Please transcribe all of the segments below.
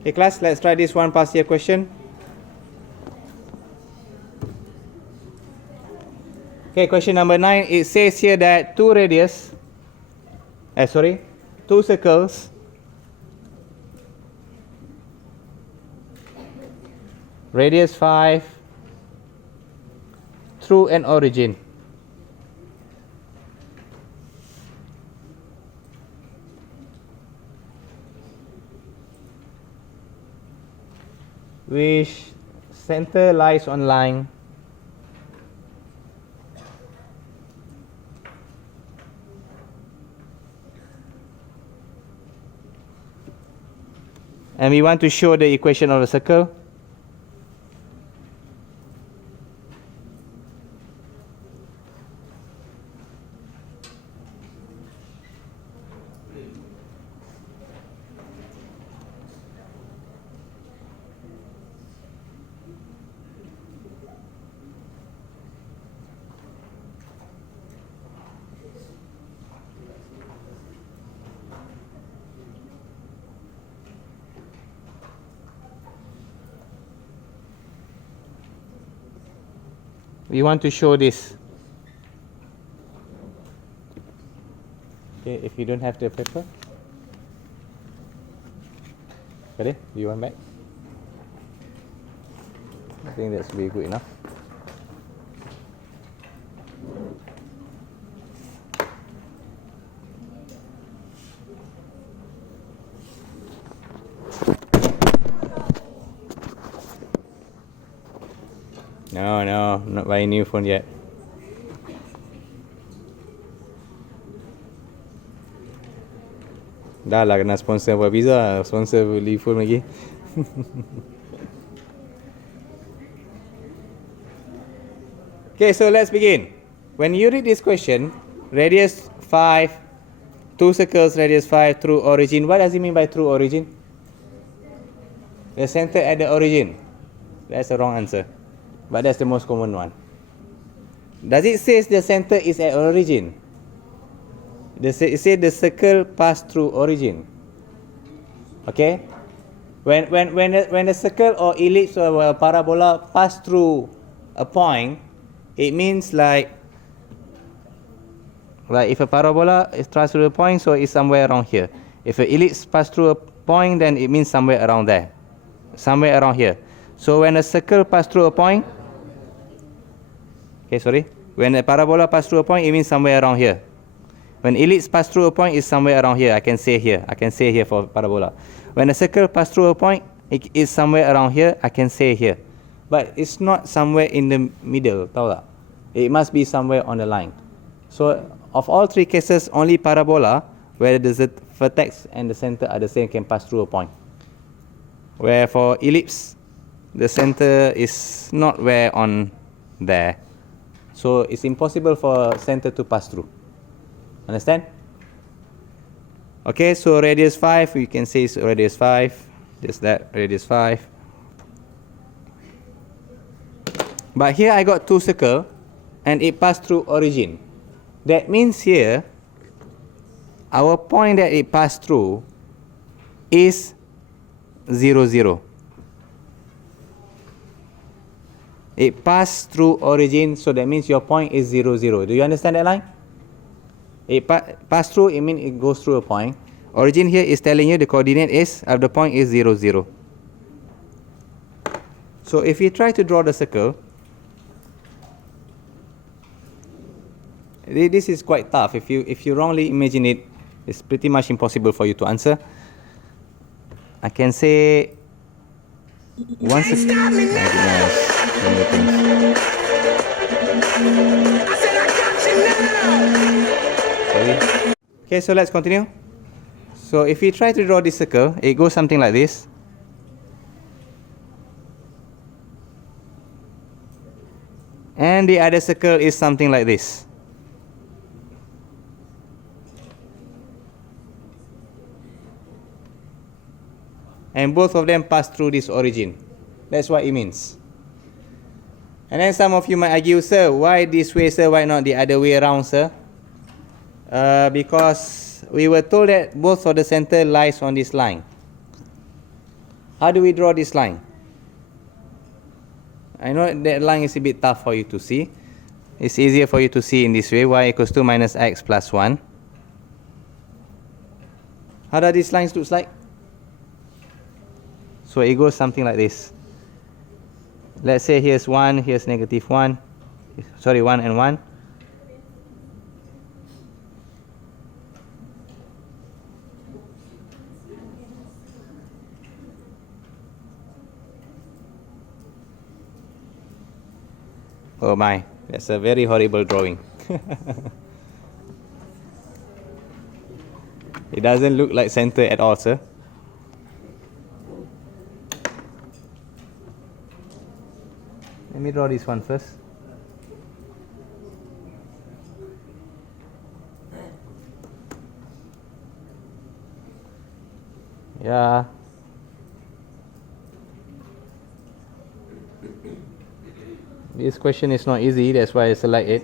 Okay, class, let's try this one past year question. Okay, question number 9. It says here that two circles radius 5 through an origin. Which center lies on line and we want to show the equation of the circle. We want to show this. Okay, if you don't have the paper. Ready? Do you want back? I think that's be good enough. No, not buying new phone yet. Dah lah kena sponsor buat pizza, sponsor beli phone lagi. Okay, so let's begin. When you read this question, radius 5, two circles radius 5 through origin. What does it mean by through origin? The center at the origin. That's the wrong answer. But that's the most common one. Does it say the center is at origin? It says the circle passed through origin. Okay? When a circle or ellipse or a parabola pass through a point, it means like if a parabola is passed through a point, so it's somewhere around here. If an ellipse pass through a point, then it means somewhere around there. Somewhere around here. So when a circle pass through a point, when a parabola pass through a point, it means somewhere around here. When ellipse pass through a point, it's somewhere around here. I can say here for parabola. When a circle pass through a point, it is somewhere around here. I can say here. But it's not somewhere in the middle. Tahu tak? It must be somewhere on the line. So of all three cases, only parabola, where the vertex and the center are the same, can pass through a point. Where for ellipse, the center is not where on there. So it's impossible for center to pass through. Understand? Okay, so radius 5, we can say it's radius 5. Just that, radius 5. But here I got two circles, and it passed through origin. That means here, our point that it passed through is 0, 0. It passed through origin, so that means your point is 0, 0. Do you understand that line? It passed through, it means it goes through a point. Origin here is telling you the coordinate is of the point is 0, 0. So if you try to draw the circle, this is quite tough. If you wrongly imagine it, it's pretty much impossible for you to answer. I can say once Okay, so let's continue. So if we try to draw this circle, it goes something like this. And the other circle is something like this. And both of them pass through this origin. That's what it means. And then some of you might argue, sir, why this way, sir? Why not the other way around, sir? Because we were told that both of the center lies on this line. How do we draw this line? I know that line is a bit tough for you to see. It's easier for you to see in this way, y equals to minus x plus 1. How do these lines look like? So it goes something like this. Let's say here's 1, here's negative 1. Sorry, 1 and 1. Oh my, that's a very horrible drawing. It doesn't look like center at all, sir. Let me draw this one first. Yeah. This question is not easy, that's why I select it.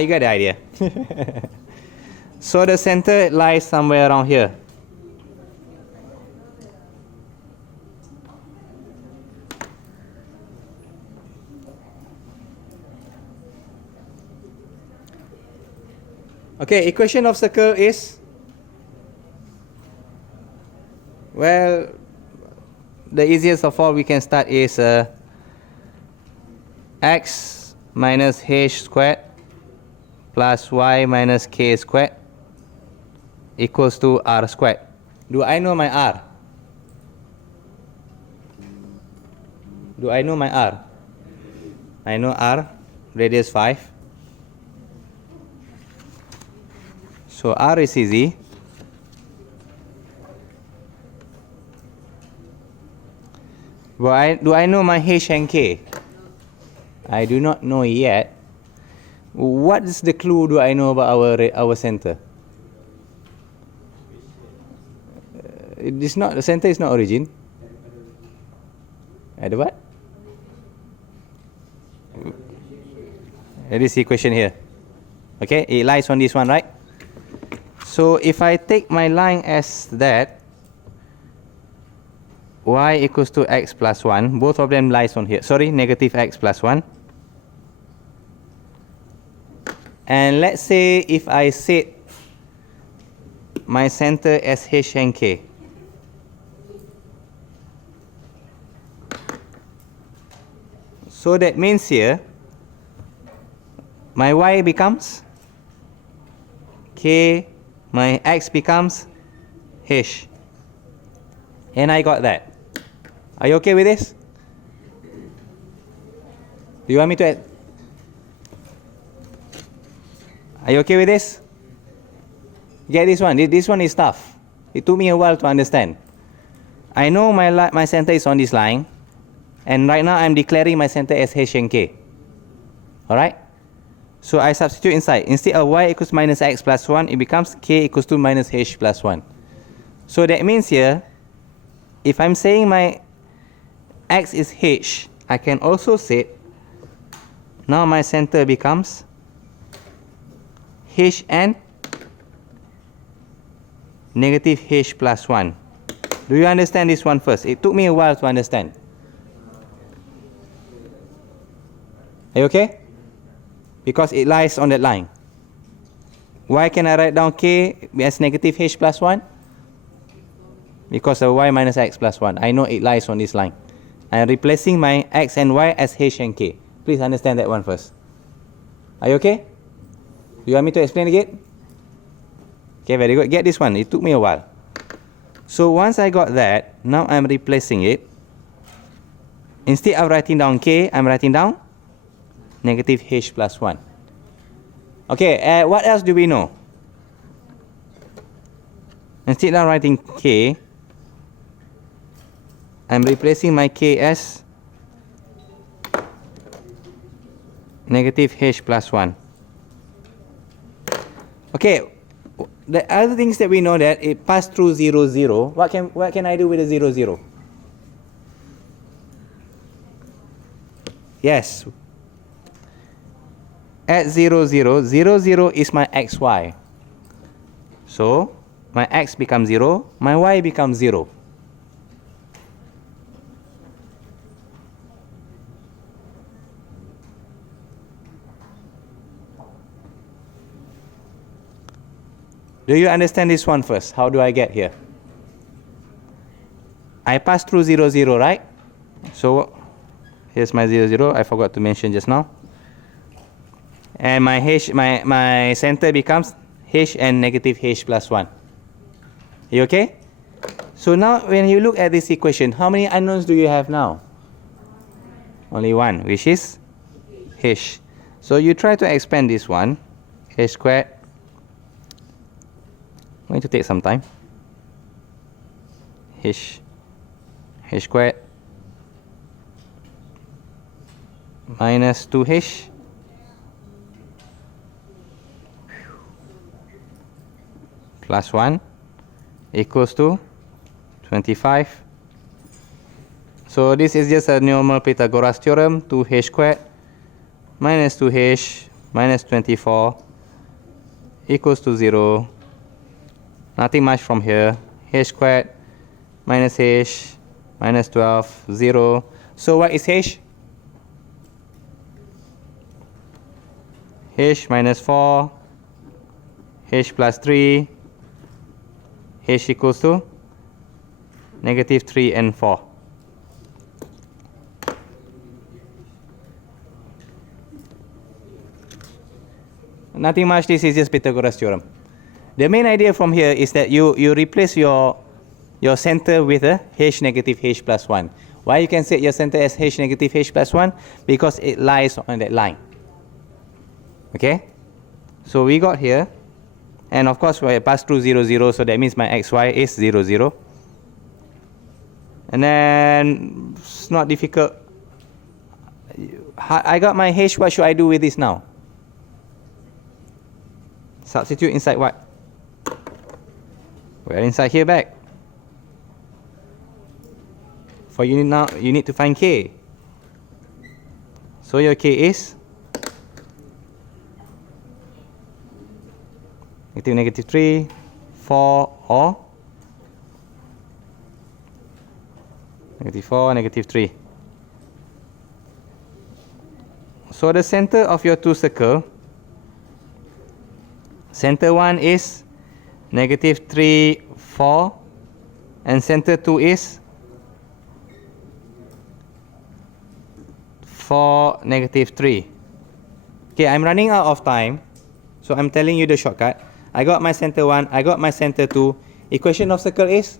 You got the idea. So the center lies somewhere around here. Okay, equation of circle is, well, the easiest of all we can start is x minus h squared plus y minus k squared equals to r squared. Do I know my r? Do I know my r? I know r, radius 5. So r is easy. But do I know my h and k? I do not know yet. What is the clue do I know about our center? It is not, the center is not origin. The what? This equation here. Okay, it lies on this one, right? So if I take my line as that, y equals to x plus 1, both of them lies on here. Sorry, negative x plus 1. And let's say if I set my center as h and k. So that means here, my y becomes k, my x becomes h. And I got that. Are you okay with this? Do you want me to add? Are you okay with this? Get this one. This one is tough. It took me a while to understand. I know my center is on this line. And right now I'm declaring my center as h and k. Alright? So I substitute inside. Instead of y equals minus x plus 1, it becomes k equals to minus h plus 1. So that means here, if I'm saying my x is h, I can also say, now my center becomes h and negative h plus 1. Do you understand this one first? It took me a while to understand. Are you okay? Because it lies on that line. Why can I write down k as negative h plus 1? Because of y minus x plus 1. I know it lies on this line. I am replacing my x and y as h and k. Please understand that one first. Are you okay? Do you want me to explain again? Okay, very good. Get this one. It took me a while. So once I got that, now I'm replacing it. Instead of writing down k, I'm writing down negative h plus 1. Okay, what else do we know? Instead of writing k, I'm replacing my k as negative h plus 1. Okay, the other things that we know that it passed through 0, 0. What can I do with the 0, 0? Yes. At 0, 0, 0, 0 is my xy. So, my x becomes 0, my y becomes 0. Do you understand this one first? How do I get here? I pass through 0, 0, right? So here's my 0, 0. I forgot to mention just now. And my h, my center becomes h and negative h plus 1. You okay? So now when you look at this equation, how many unknowns do you have now? Only one, which is h. So you try to expand this one, h squared. Going to take some time. h squared minus 2h plus 1 equals to 25. So this is just a normal Pythagoras theorem. 2h squared minus 2h minus 24 equals to 0. Nothing much from here. H squared minus h minus 12, 0. So what is h? H minus 4, h plus 3, h equals to negative 3 and 4. Nothing much, this is just Pythagoras theorem. The main idea from here is that you replace your center with a h negative h plus 1. Why you can set your center as h negative h plus 1? Because it lies on that line. Okay? So we got here, and of course we pass through 0, 0, so that means my xy is 0, 0. And then it's not difficult. I got my h, what should I do with this now? Substitute inside what? We're inside here back. For you now, you need to find k. So your k is negative 3, 4, or negative 4, negative 3. So the center of your two circle, center 1 is negative 3, 4, and center 2 is 4, negative 3. Okay, I'm running out of time, so I'm telling you the shortcut. I got my center 1, I got my center 2. Equation of circle is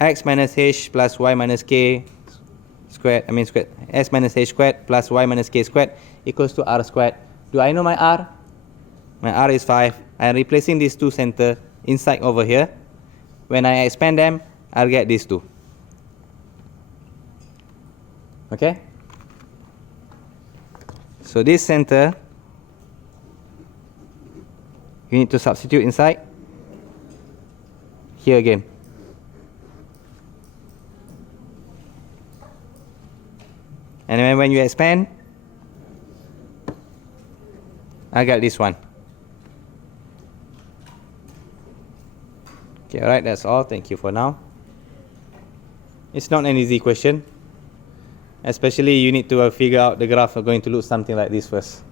x minus h plus y minus k squared, squared, s minus h squared plus y minus k squared equals to r squared. Do I know my r? My r is 5. I am replacing these two center inside over here. When I expand them, I'll get these two. Okay? So this center, you need to substitute inside here again. And then when you expand, I got this one. Okay, alright, that's all. Thank you for now. It's not an easy question. Especially you need to figure out the graph are going to look something like this first.